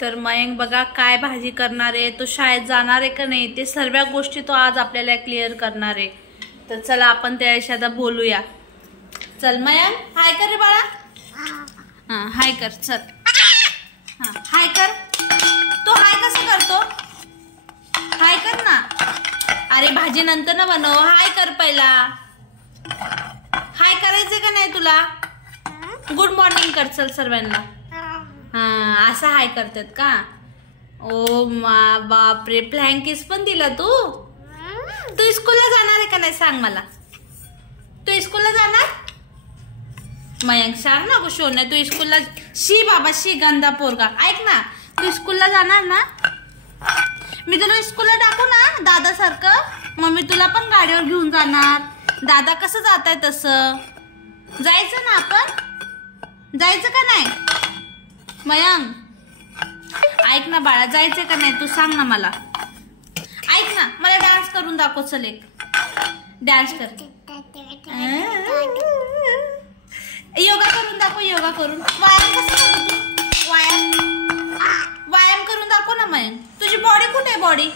तर मयंक बघा काय भाजी करणार आहे, तो शाळेत जाणार आहे का नाही, ते सर्व गोष्टी तो आज आपल्याला क्लिअर करणार आहे. तर चला आपण त्याशी आता बोलूया. चल मयंक, हाय कर रे बाळा. हा हाय कर. चल हा हाय कर. तो हाय कसं करतो? हाय कर ना. अरे भाजी नंतर ना बनव, हाय कर पहिला. हाय करायचं का नाही तुला? गुड मॉर्निंग कर चल सर्वांना. हा असं हाय करतात का? ओ मा बापरे, फ्लॅंक किस पण दिला तू. तू स्कूलला जाणार आहे का नाही सांग मला. तू स्कूलला जाणार? मयंक सांग ना गो शोन, तू स्कूलला. शी बाबा शी, गंदा पोरगा. ऐक ना, तू स्कूलला जाणार ना? मी तुला स्कूलला टाकू ना दादा सारखं. मग मी तुला पण गाडीवर घेऊन जाणार. दादा कसं जात आहे तसं जायचं ना आपण. जायचं का नाही मयंक? ऐक ना बाळा, जायचं का नाही तू सांग ना मला. ऐक ना, मला डान्स करून दाखव. चल एक डान्स कर. योगा करून दाखव. योगा करून. व्यायाम कसं करतो तू? व्यायाम करून दाखव ना मयंक. तुझी बॉडी कुठे आहे? बॉडी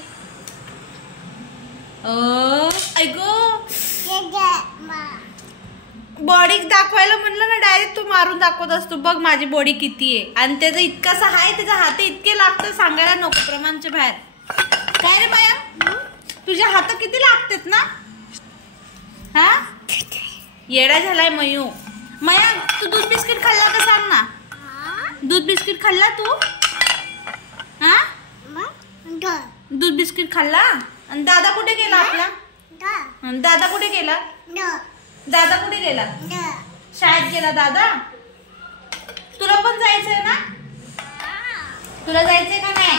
ऐको, बॉडी दाखवायला म्हणलं ना डायरेक्ट तू मारून दाखवत असतो. बघ माझी बॉडी किती आहे. आणि त्याचं इतकासा आहे, त्याच्या हात इतके लागतं सांगायला नको प्रमाणच्या बाहेर. काय रे बाया, तुझ्या हात किती लागतात ना? हा येडा झालाय मयू. मयंक, तू दूध बिस्किट खाल्ला का सांग ना. दूध बिस्किट खाल्ला तू? हा दूध बिस्किट खाल्ला. आणि दादा कुठे गेला आपला? दादा कुठे गेला? दादा कुठे गेला? शाळेत गेला दादा. तुला पण जायचंय ना? तुला जायचंय का नाही?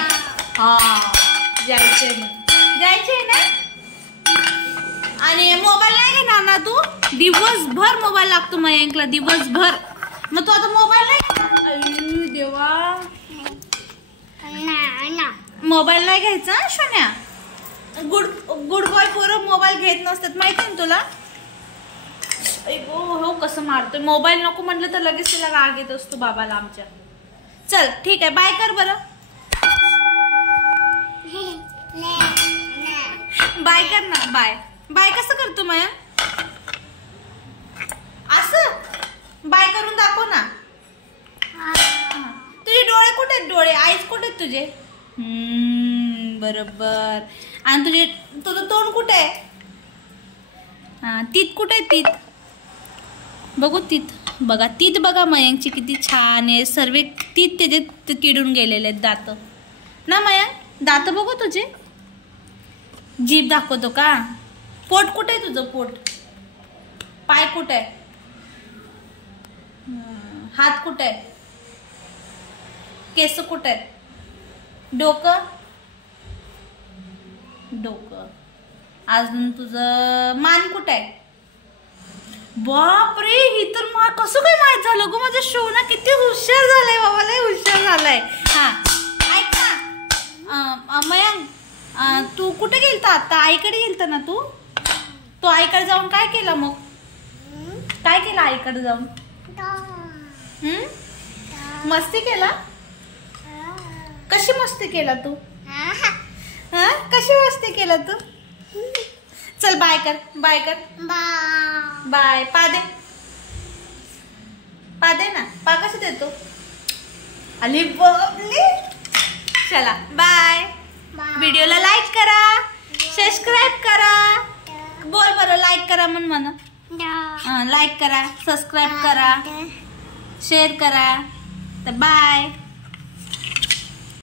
हा जायचंय. जायचंय ना? आणि मोबाईल नाही घेणार ना तू? दिवसभर मोबाईल लागतो मयंकला, दिवसभर. मग तू आता मोबाईल नाही. देवा, मोबाईल नाही घ्यायचा शोन्या. गुड बॉय पोरं मोबाईल घेत नसतात माहिती ना तुला. हो कसं मारतोय. मोबाईल नको म्हटलं तर लगेच तिला राग येत असतो बाबाला आमच्या. चल ठीक आहे, बाय कर बरं. बाय कर ना. बाय बाय कसं करतो मया? असं बाय करून दाखव ना. तुझे डोळे कुठे आहेत? डोळे आईज कुठे आहेत तुझे? बरोबर. आणि तुझं तोंड कुठे आहे? हा तीत कुठे आहे? तीत बघू. तीत बघा. तीत बघा मयंकची किती छान आहे. सर्व तीत त्याचे किडून गेलेले आहेत दात ना मयंक. दात बघू तुझे. जीभ दाखवतो का? पोट कुठे आहे तुझं? पोट. पाय कुठे आहे? हात कुठे आहे? केस कुठे आहेत? डोकं. डोकं. अजून तुझं मान कुठे आहे? बापरे, ही तर कसं काय माहित झालं गो. माझं शोना किती हुशार झालाय बाबा, लय हुशार झालाय. हा ऐक ना मयंक, तू कुठे गेलता आता? आईकडे गेलता ना तू? तो आईकडे जाऊन काय केलं मग? काय केलं आईकडे जाऊन? मस्ती केला? कशी मस्ती केला तू? हा कशी मस्ती केला तू? चल बाय कर. बाय कर. बाय. पा दे. पा दे ना. पा कसं देतो? अली बबली. चला बाय. व्हिडिओला लाईक करा, सबस्क्राईब करा. बोल बरं, लाईक करा म्हणा. लाईक करा, सबस्क्राईब करा, शेअर करा. तर बाय.